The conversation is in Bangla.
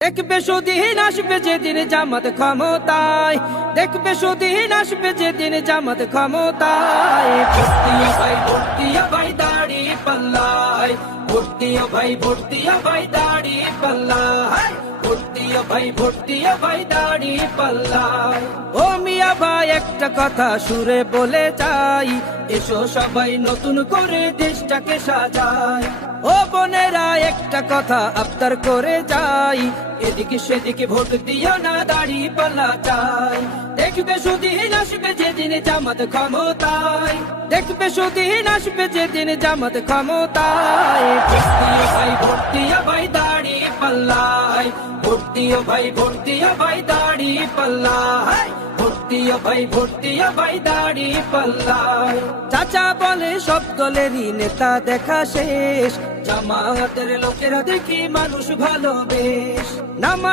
দেখবে সুদিন আসবে যেদিন জামাত ক্ষমতায়, দেখবে সুদিন আসবে যেদিন জামাত ক্ষমতায়। ভর্তিও ভাই ভর্তিও ভাই দাড়ি পাল্লায়, ভর্তিও ভাই ভর্তিও ভাই দাড়ি পাল্লায়, ভর্তিও ভাই ভর্তিও ভাই দাড়ি পাল্লায়। ও মিয়া ভাই একটা কথা সুরে বলে যাই, এসো সবাই নতুন করে দেশটাকে সাজাই। ও বোনেরা একটা কথা আবদার করে যাই, এদিকে সেদিকে ভোট দিও না, দাড়ি পাল্লা চাই। দেখবে সুদিন আসবে যেদিন জামাত ক্ষমতায়, দেখবে সুদিন আসবে যেদিন জামাত ক্ষমতায়। ভর্তিও ভাই ভর্তিও ভাই দাড়ি পাল্লায়, ভর্তিও ভাই ভর্তিও ভাই দাড়ি পাল্লায়, ভর্তিও ভাই ভর্তিও ভাই দাড়ি পাল্লায়। চাচা বলে সব দলেরই নেতা দেখা শেষ, জামাতের লোকেরা দেখি মানুষ ভালো বেশ।